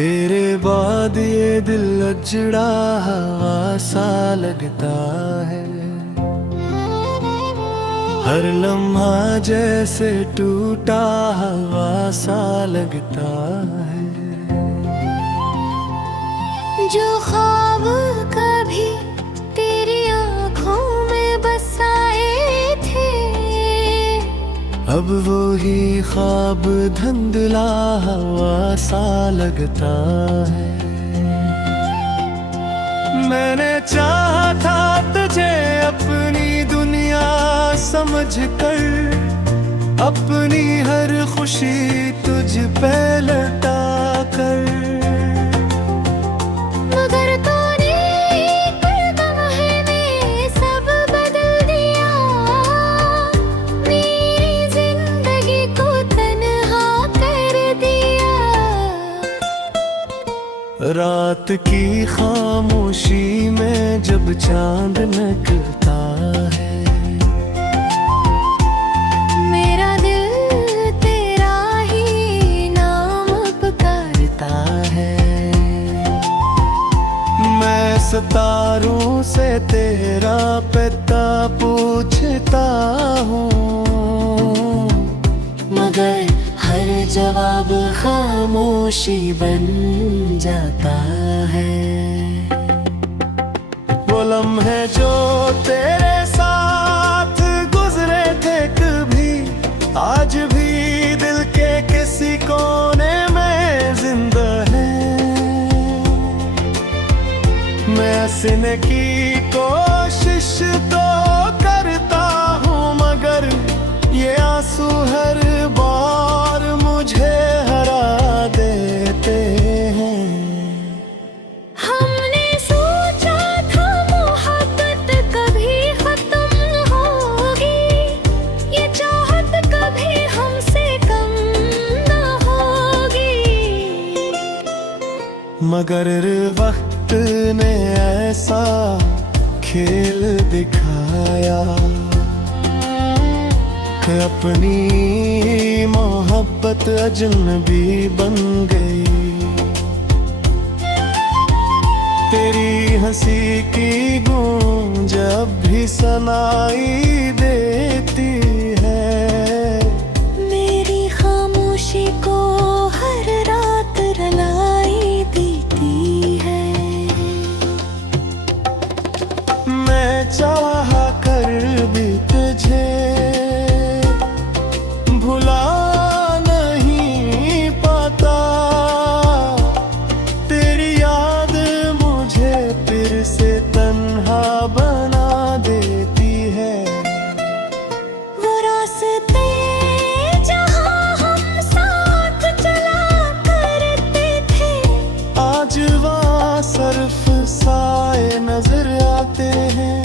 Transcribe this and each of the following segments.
तेरे बाद ये दिल अजड़ा हवा सा लगता है। हर लम्हा जैसे टूटा हवा सा लगता है। जो ख्वाब कभी तेरी आँखों में बसाए थे, अब वो ही ख्वाब धुंधला हवा सा लगता है। मैंने चाहा था तुझे अपनी दुनिया समझ कर, अपनी हर खुशी तुझ पे लौटा कर। मगर तूने एक लम्हे में सब बदल दिया, मेरी जिंदगी को तन्हा कर दिया। रात की खामोशी में जब चांद निकलता है, मेरा दिल तेरा ही नाम पुकारता है। मैं सितारों से तेरा पता पूछता हूँ, मगर हर जवाब खामोशी बन जाता है। वो लम्हे जो तेरे साथ गुजरे थे कभी, आज भी दिल के किसी कोने में जिंदा है। मैं हंसने की कोशिश तो करता हूँ, मगर ये आंसू हर बार मुझे हरा देते हैं। हमने सोचा था मोहब्बत कभी खत्म होगी, ये चाहत कभी हमसे कम न होगी। मगर वक्त ने ऐसा खेल दिखाया कि अपनी मोहब्बत अजनबी बन गई। तेरी हंसी की गूंज अब भी सुनाई देती है। मेरी खामोशी को हर रात रुलाई देती है। मैं चाह कर भी तुझे भुला नहीं पाता, तेरी याद मुझे फिर से तन्हा बना देती है। वो रास्ते जहाँ हम साथ चला करते थे, आज वहाँ सिर्फ साए नजर आते हैं।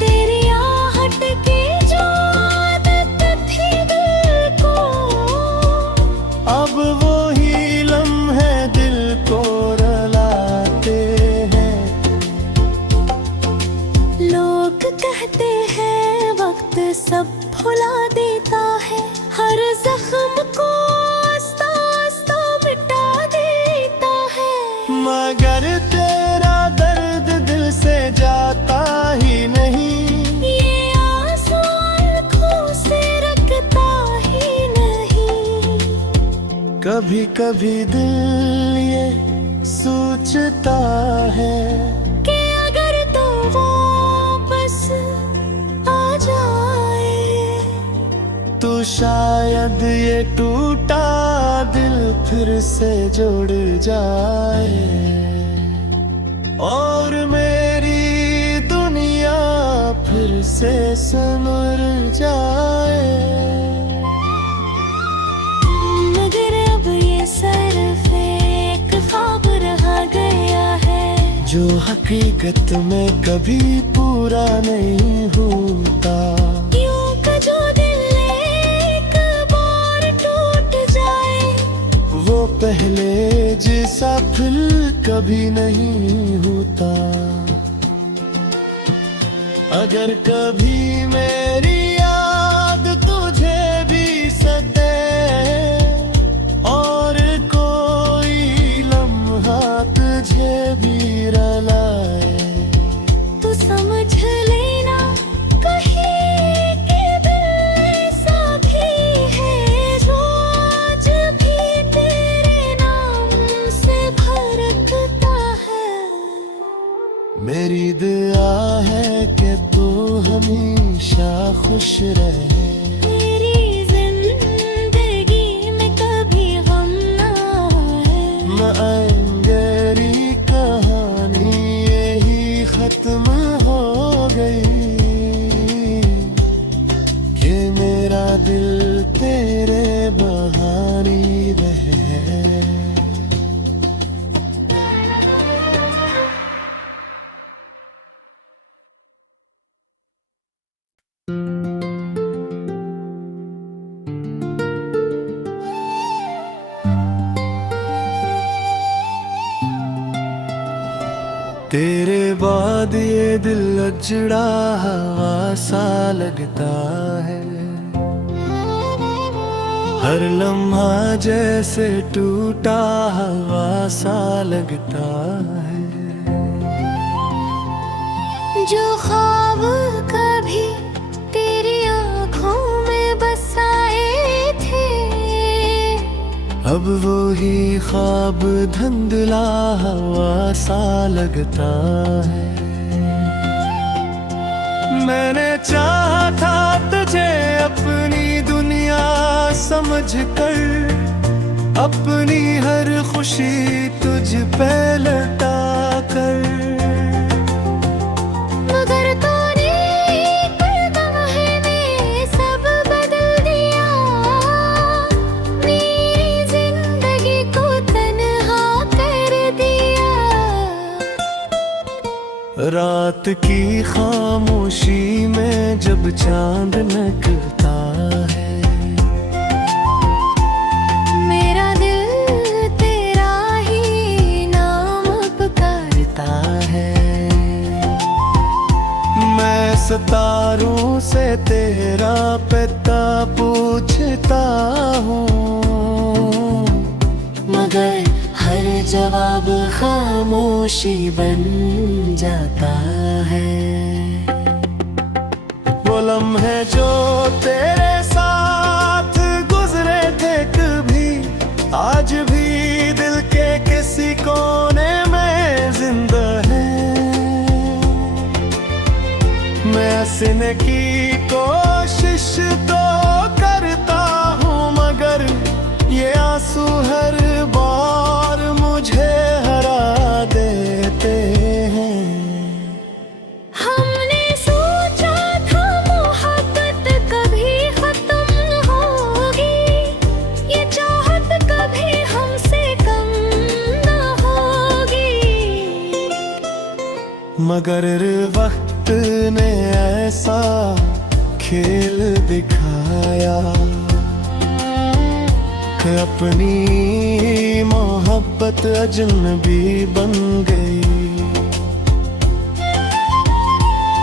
तेरी आहट की जो आदत थी दिल को, अब वो ही लम्हे दिल को रुलाते हैं। लोग कहते हैं वक्त सब भुला देता है, हर जख्म को आस्ता आस्ता मिटा देता है। मगर तेरा दर्द दिल से जाता ही नहीं, ये आंसू आँखों से रखता ही नहीं। कभी कभी दिल ये सोचता है कि अगर तू वापस आ जाए, तो शायद ये टूटा दिल फिर से जुड़ जाए और मेरी दुनिया फिर से संवर जाए। मगर अब ये सिर्फ एक ख्वाब रह गया है, जो हकीकत में कभी पूरा नहीं होता। यूं का जो दिल एक बार टूट जाए, वो पहले जैसा फिर कभी नहीं होता। अगर कभी मेरी याद तुझे भी सते और भी रलाए। तू समझ लेना कहीं के दिल ऐसा भी है जो आज भी तेरे नाम से भड़कता है। मेरी दुआ है कि तू हमेशा खुश रहे। तेरी जिंदगी में कभी गम ना आए। न आएंगे कहानी यही खत्म हो गई कि मेरा दिल तेरे बहाने रहे। तेरे बाद ये दिल अजड़ा हवा सा लगता है। हर लम्हा जैसे टूटा हवा सा लगता है। जो ख्वाब कभी तेरी आँखों में बसाए थे, अब वो ही ख्वाब धुंधला हवा सा लगता है। मैंने चाहा था तुझे अपनी दुनिया समझ कर, अपनी हर खुशी तुझ पे लौटा कर। मगर तूने एक लम्हे में सब बदल दिया। मेरी जिंदगी को तन्हा कर दिया। रात की खामोशी में जब चांद निकलता है, मेरा दिल तेरा ही नाम पुकारता है। मैं सितारों से तेरा पता पूछता हूँ, मगर हर जवाब खामोशी बन जाता है। वो लम्हे जो तेरे साथ गुजरे थे कभी, आज भी दिल के किसी कोने में जिंदा है। मैं हंसने की कोशिश तो करता हूँ, मगर ये आंसू हर बार मुझे हरा देते हैं। हमने सोचा था मोहब्बत कभी खत्म होगी, ये चाहत कभी हमसे कम ना होगी। मगर वक्त ने ऐसा खेल दिखाया कि अपनी मोहब्बत अजनबी बन गई।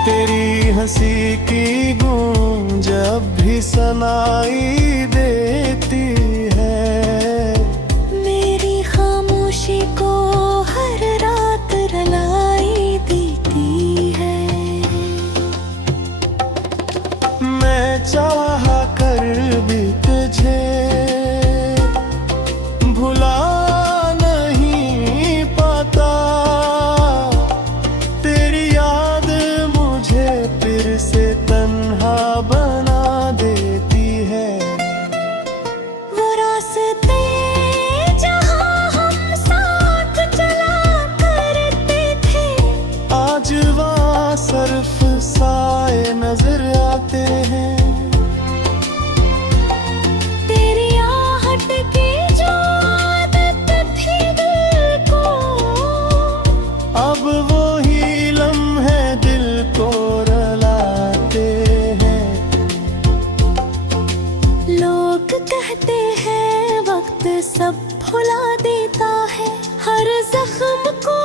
तेरी हंसी की गूंज अब भी सुनाई देती है। मेरी खामोशी को हर रात रुलाई देती है। मैं चाह कर भी तुझे भुला नहीं पाता। तेरी याद मुझे फिर से तन्हा बना देती है। वो रास्ते जहाँ हम साथ चला करते थे, आज वहाँ सिर्फ साए नजर आते हैं। तेरी आहट की जो आदत थी दिल को, अब वो ही लम्हे दिल को रुलाते हैं। लोग कहते हैं वक्त सब भुला देता है, हर जख्म को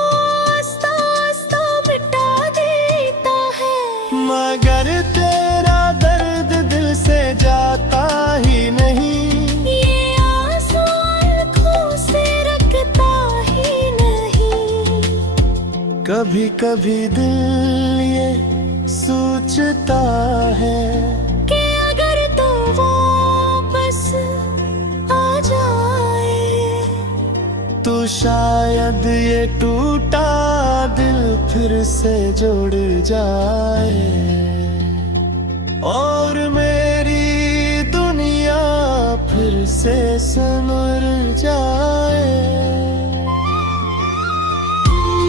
आस्ता आस्ता मिटा देता है। मगर तेरा दर्द दिल से जाता ही नहीं, ये आंसू आँखों से रखता ही नहीं। कभी कभी दिल ये सोचता है कि अगर तू वापस आ जाए तो शायद ये टूटा दिल फिर से जुड़ जाए और मेरी दुनिया फिर से संवर जाए।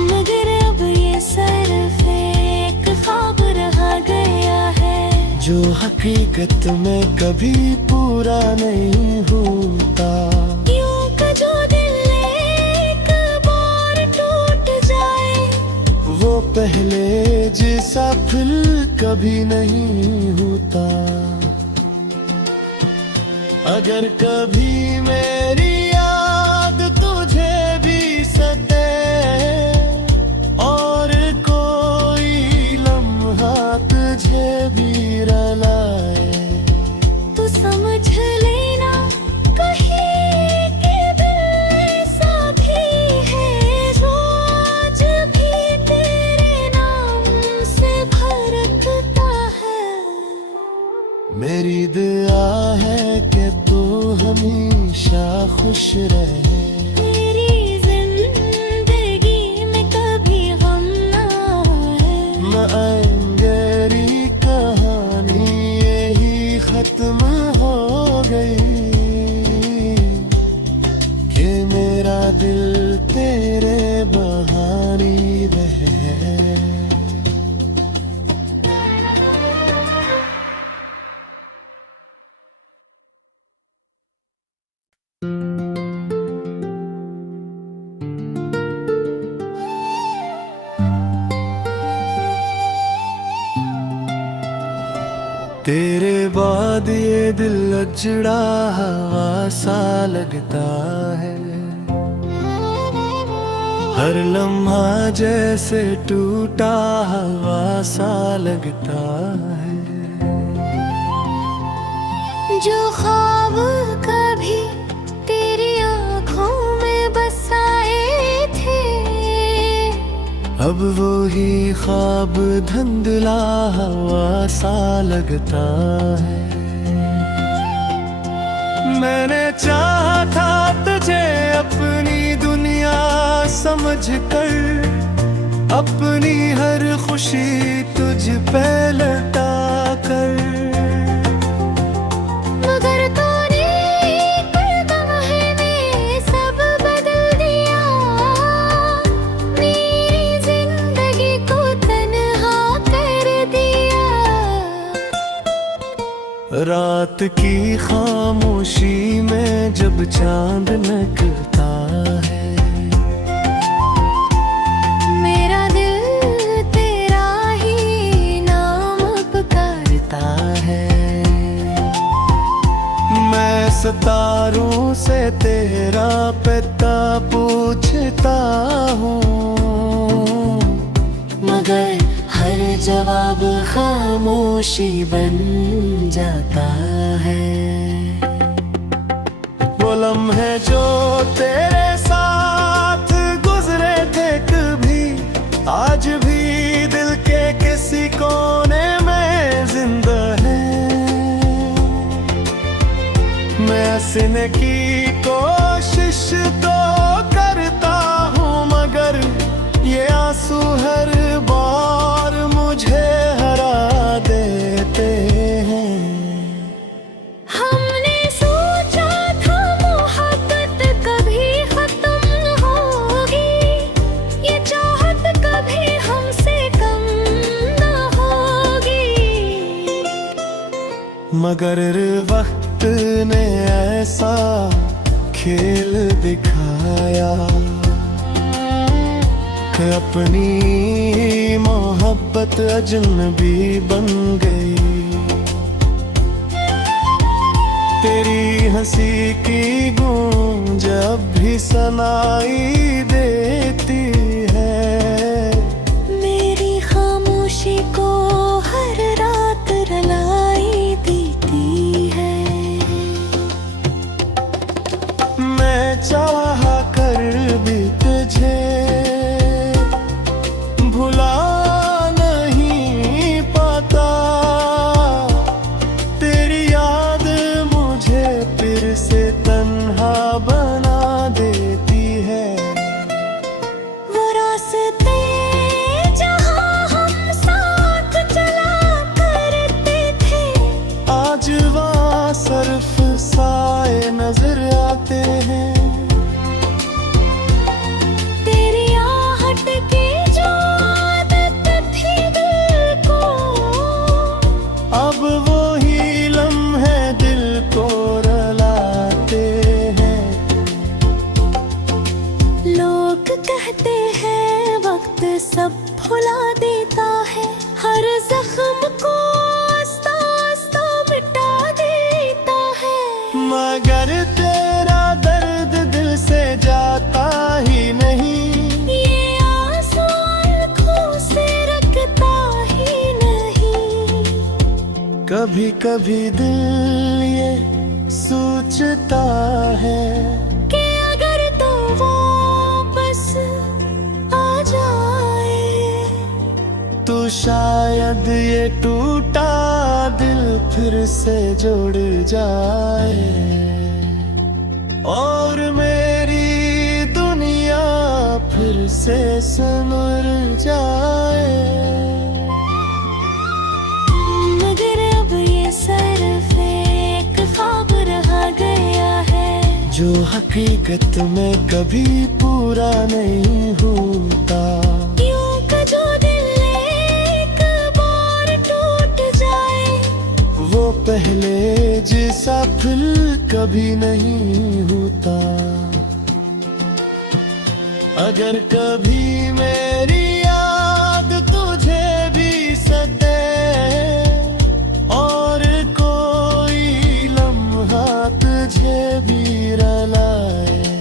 मगर अब ये सिर्फ एक ख्वाब रहा गया है जो हकीकत में कभी पूरा नहीं होता। यूं का जो दिल एक बार टूट जाए वो पहले जैसा फिर कभी नहीं होता। अगर कभी मेरी याद तुझे भी सते और कोई लम्हा तुझे भी रुलाए तू समझ लेना कहीं के दिल ऐसा भी है जो आज भी तेरे नाम से भड़कता है। मेरी दुआ है कि तू हमेशा खुश रहे। मेरी जिंदगी में कभी गम ना आए। न आएंगे कहानी यही खत्म हो गई कि मेरा दिल तेरे बहाने रहे। तेरे बाद ये दिल अजड़ा हवा सा लगता है। हर लम्हा जैसे टूटा हवा सा लगता है। जो ख्वाब कभी तेरी आँखों में बसाए थे अब वो ही ख्वाब धुंधला हवा सा लगता है। मैंने चाहा था तुझे अपनी दुनिया समझ कर अपनी हर खुशी तुझ पे लौटा कर। मगर तूने एक लम्हे में सब बदल दिया मेरी जिंदगी को तन्हा कर दिया। रात की खामोशी में जब चांद निकलता है मेरा दिल तेरा ही नाम पुकारता है। मैं सितारों से तेरा पता पूछता हूँ मगर हर जवाब खामोशी बन जाता है। वो लम्हे जो तेरे साथ गुजरे थे कभी आज भी दिल के किसी कोने में जिंदा है। मैं हंसने की कोशिश तो करता हूँ मगर ये आंसू हर बार मुझे हरा देते हैं। हमने सोचा था मोहब्बत कभी खत्म होगी ये चाहत कभी हमसे कम ना होगी। मगर वक्त ने ऐसा खेल दिखाया कि अपनी मोहब्बत अजनबी बन गई। तेरी हंसी की गूंज अब भी सुनाई देती है। मेरी खामोशी को हर रात रुलाई देती है। मैं चाहा कर भी तुझे भुला देता है, हर जख्म को आस्ता आस्ता मिटा देता है। मगर तेरा दर्द दिल से जाता ही नहीं, ये आंसू आँखों से रखता ही नहीं। कभी कभी दिल ये सोचता है कि अगर तो वापस आ जाए, तो शायद ये टूटा दिल फिर से जुड़ जाए और मेरी दुनिया फिर से संवर जाए। मगर अब ये सिर्फ एक ख्वाब रह गया है, जो हकीकत में कभी पूरा नहीं होता। यूं का जो दिल एक बार टूट जाए, वो पहले जैसा फिर कभी नहीं होता। अगर कभी मेरी याद तुझे भी सताए और कोई लम्हा तुझे भी रुलाए,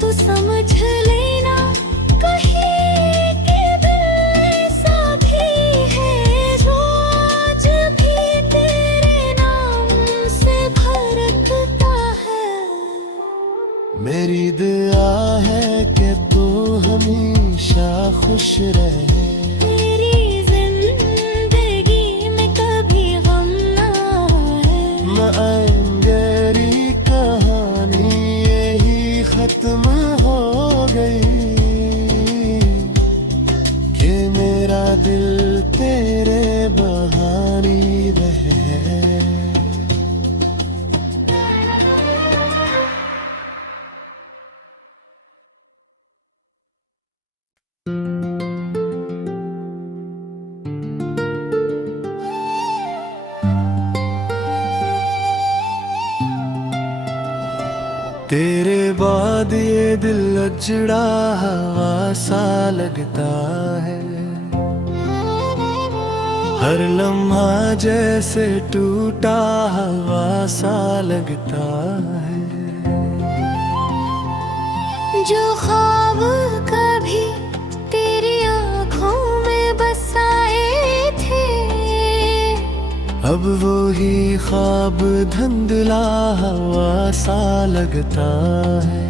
तो समझ लेना कहीं के दिल ऐसा भी है, जो आज भी तेरे नाम से भड़कता है। मेरी दुआ है कि तू हमेशा खुश रहे, मेरी जिंदगी में कभी गम ना आए। न आएंगेरी कहानी यही खत्म हो गई कि मेरा दिल तेरे बहानी रहे। तेरे बाद ये दिल अजड़ा हवा सा लगता है, हर लम्हा जैसे टूटा हवा सा लगता है। जो ख्वाब कभी तेरी आँखों में बसाए थे, अब वो ही ख्वाब धुंधला हवा सा लगता है।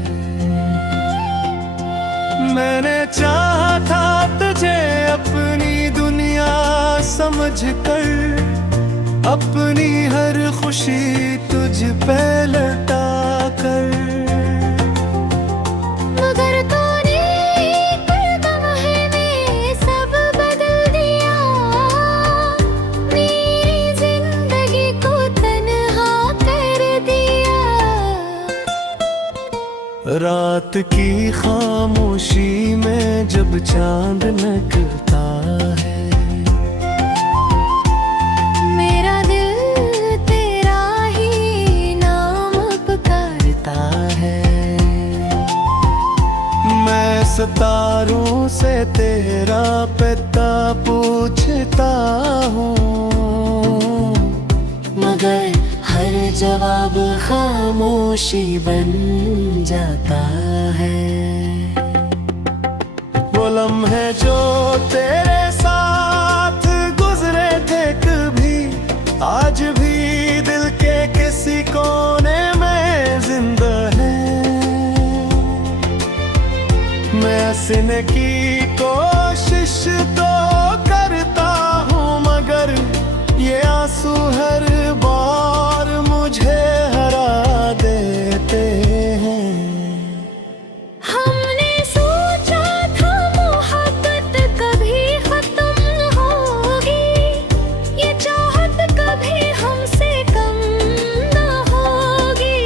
मैंने चाहा था तुझे अपनी दुनिया समझ कर, अपनी हर खुशी तुझ पे लौटा कर, मगर तूने एक लम्हे में सब बदल दिया, मेरी जिंदगी को तन्हा कर दिया। रात की खामोशी में जब चांद निकलता है, मेरा दिल तेरा ही नाम पुकारता है। मैं सितारों से तेरा पता पूछता हूँ, मगर हर जवाब खामोशी बन जाता है। वो लम्हे जो तेरे साथ गुजरे थे कभी, आज भी दिल के किसी कोने में जिंदा है। मैं हंसने की कोशिश तो करता हूँ, मगर ये आंसू हर बार मुझे हरा देते हैं। हमने सोचा था मोहब्बत कभी खत्म होगी, ये चाहत कभी हमसे कम ना होगी।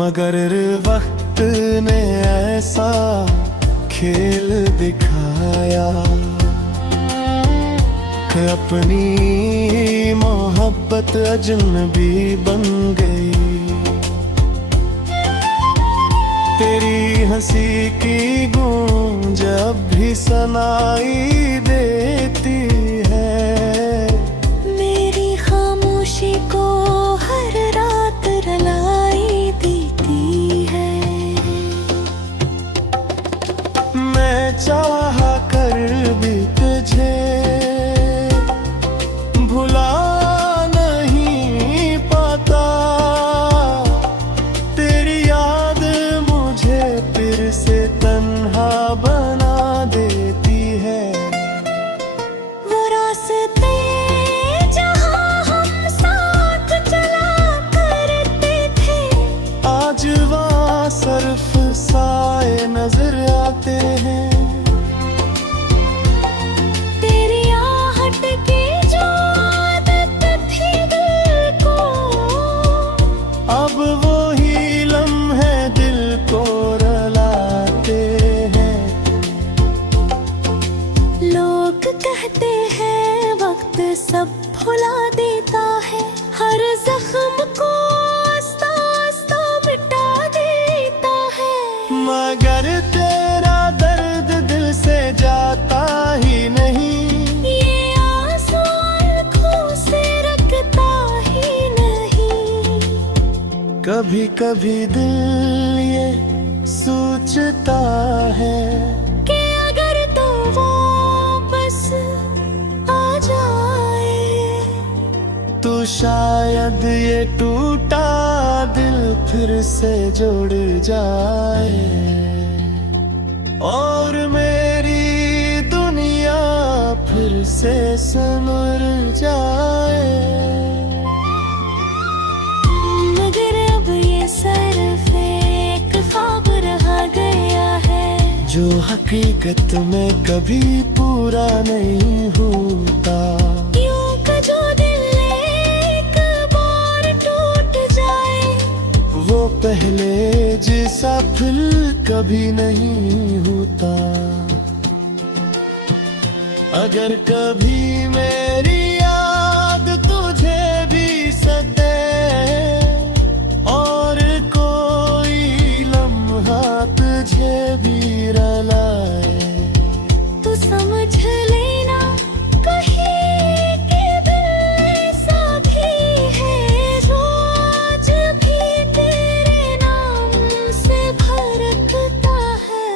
मगर वक्त ने ऐसा खेल दिखाया कि अपनी मोहब्बत अजनबी बन गई। तेरी हंसी की गूंज जब भी सनाई देती है। मेरी खामोशी को हर रात रुलाई देती है। मैं चाह कर भी तुझे भुला नहीं पाता। तेरी याद मुझे फिर से तन्हा बना देती है। वो रास्ते जहाँ हम साथ चला करते थे, आज वहाँ सर्फ साए नजर आते हैं। तेरी आहट की जो आदत थी दिल को, अब वो ही लम्हे दिल को रुलाते हैं। लोग कहते हैं वक्त सब भुला देता है, हर जख्म को आस्ता आस्ता मिटा देता है। मगर तेरा दर्द दिल से जाता ही नहीं। ये आंसू आँखों से रखता ही नहीं। कभी कभी दिल ये सोचता है कि अगर तो वापस आ जाए, तो शायद ये टूटा दिल फिर से जुड़ जाए और मेरी दुनिया फिर से संवर जाए। मगर अब ये सिर्फ एक ख्वाब रह गया है, जो हकीकत में कभी पूरा नहीं होता। यूं का जो दिल एक बार टूट जाए, वो पहले जैसा फिर कभी नहीं होता। अगर कभी मेरी याद तुझे भी सताए और कोई लम्हा तुझे भी रुलाए, तो समझ लेना कहीं के दिल ऐसा भी है जो आज भी तेरे नाम से भड़कता है।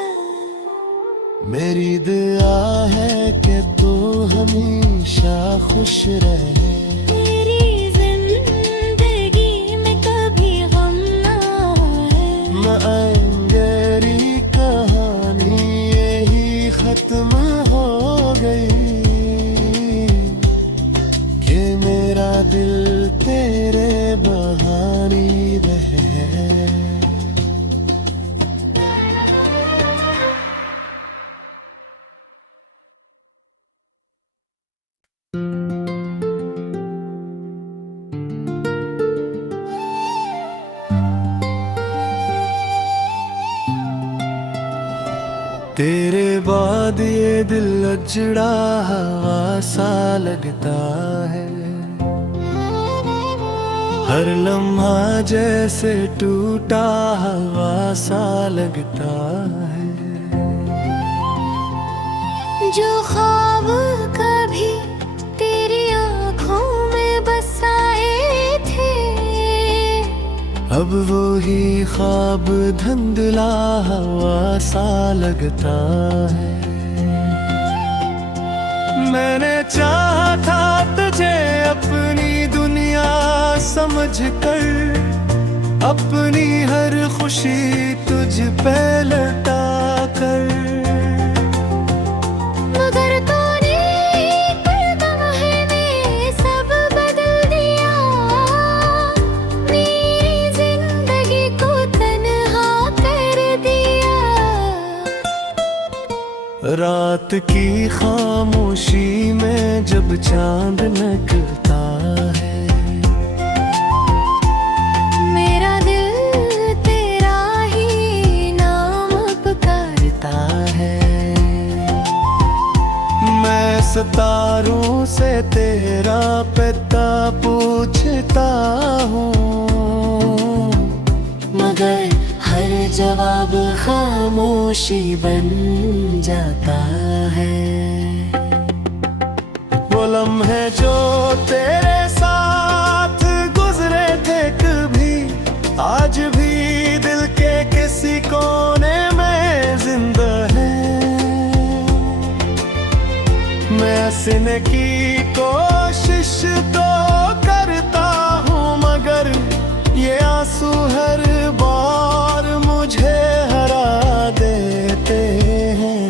मेरी दुआ है कि तू हमेशा खुश रहे। मेरी जिंदगी में कभी गम ना आए। न आएंगे कहानी यही खत्म हो गई कि मेरा दिल तेरे बहानी रहे। तेरे बाद ये दिल अजड़ा हवा सा लगता है। हर लम्हा जैसे टूटा हवा सा लगता है। जो ख्वाब कभी तेरी आँखों में बसाए थे, अब वो ही ख्वाब धुंधला हवा सा लगता है। मैंने चाहा था तुझे अपनी दुनिया समझ कर, अपनी हर खुशी तुझ पे लौटा कर। मगर तूने एक लम्हे में सब बदल दिया, मेरी जिंदगी को तन्हा कर दिया। रात की खामोशी में जब चांद निकलता है, मेरा दिल तेरा ही नाम पुकारता है। मैं सितारों से तेरा पता पूछता हूँ, मगर हर जवाब खामोशी बन जाता है। वो लम्हे जो तेरे साथ गुजरे थे कभी, आज भी दिल के किसी कोने में जिंदा है। मैं हंसने की कोशिश तो करता हूँ, मगर ये आंसू हर बार मुझे हरा देते हैं।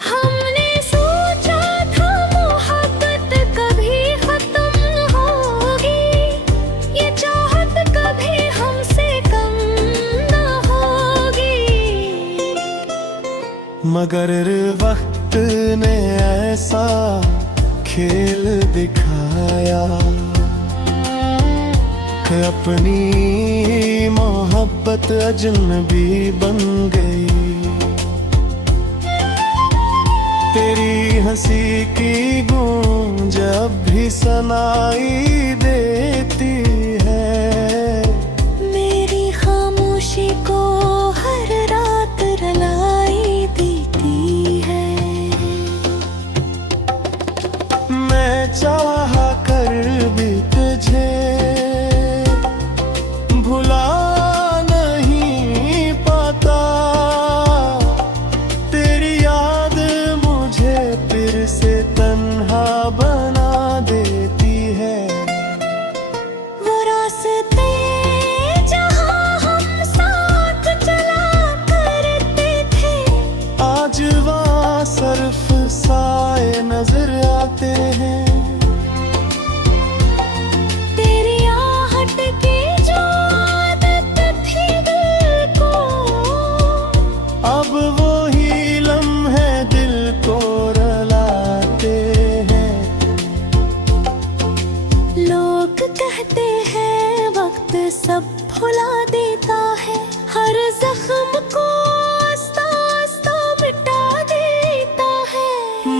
हमने सोचा था मोहब्बत कभी खत्म होगी, ये चाहत कभी हमसे कम न होगी। मगर वक्त ने ऐसा खेल दिखाया, अपनी मोहब्बत अजनबी बन गई। तेरी हंसी की गूंज अब भी सुनाई देती है। मेरी खामोशी को हर रात रुलाई देती है। मैं चाह कर भी तुझे भुला नहीं पाता, तेरी याद मुझे फिर से तन्हा बना देती है। वो रास्ते जहाँ हम साथ चला करते थे, आज वहाँ सिर्फ साए नजर आते हैं। तेरी आहट की जो आदत थी दिल को, अब वो ही लम्हे दिल को रुलाते हैं। लोग कहते हैं वक्त सब भुला देता है, हर जख्म को आस्ता आस्ता मिटा देता है।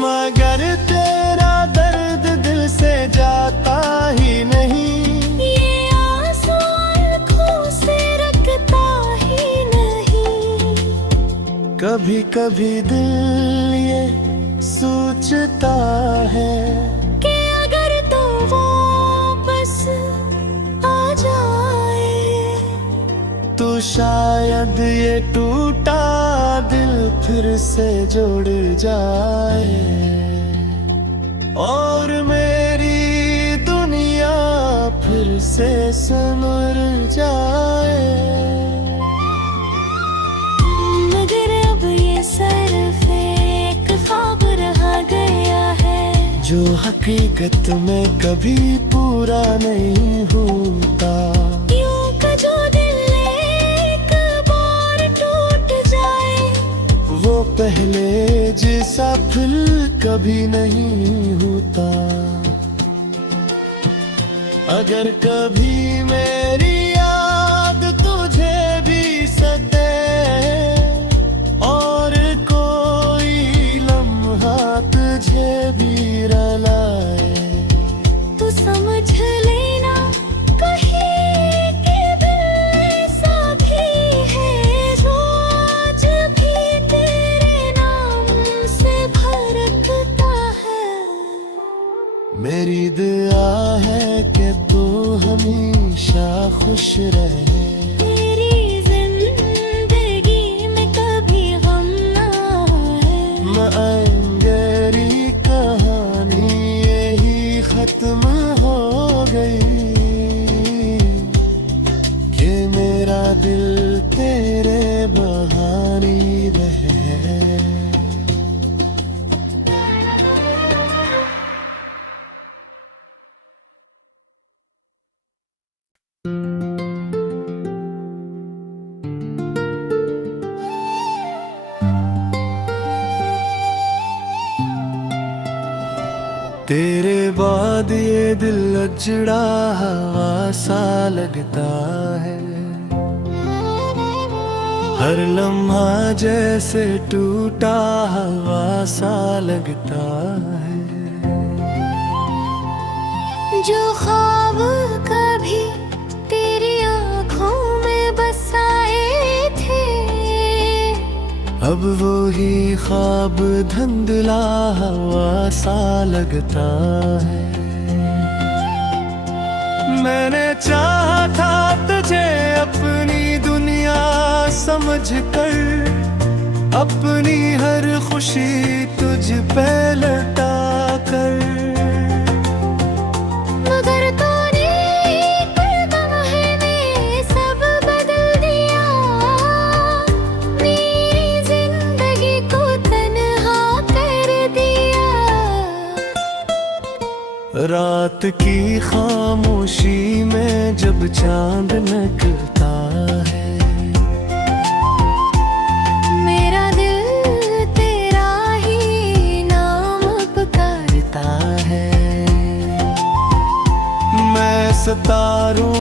मगर तेरा दर्द दिल से जाता ही नहीं, ये आंसू आँखों से रखता ही नहीं। कभी कभी दिल ये सोचता है कि अगर तो वापस आ जाए, तो शायद ये टूटा दिल फिर से जुड़ जाए, और मेरी दुनिया फिर से संवर जाए। मगर अब ये सिर्फ एक ख्वाब रह गया है, जो हकीकत में कभी पूरा नहीं होता। यूं का जो दिल एक बार टूट जाए, वो पहले जैसा फिर कभी नहीं होता। अगर कभी मेरी याद तुझे भी सते, और कोई लम्हा तुझे भी रुलाए, तू समझ लेना कहीं के दिल ऐसा भी है, जो आज भी तेरे नाम से भड़कता है। मेरी दुआ है कि तू हमेशा खुश रहे, तेरी जिंदगी में कभी गम ना आए। मेरी कहानी यही खत्म हो गई, कि मेरा दिल तेरे बहानी रहे। तेरे बाद ये दिल अजड़ा हवा सा लगता है, हर लम्हा जैसे टूटा हवा सा लगता है। जो ख्वाब कभी तेरी आँखों में बसाए अब वो ही ख्वाब धुंधला हवा सा लगता है। मैंने चाहा था तुझे अपनी दुनिया समझ कर, अपनी हर खुशी तुझ पे लौटा कर, मगर तूने एक लम्हे में सब बदल दिया, मेरी जिंदगी को तन्हा कर दिया। रात की खामोशी में जब चांद निकलता है, मेरा दिल तेरा ही नाम पुकारता मैं सितारों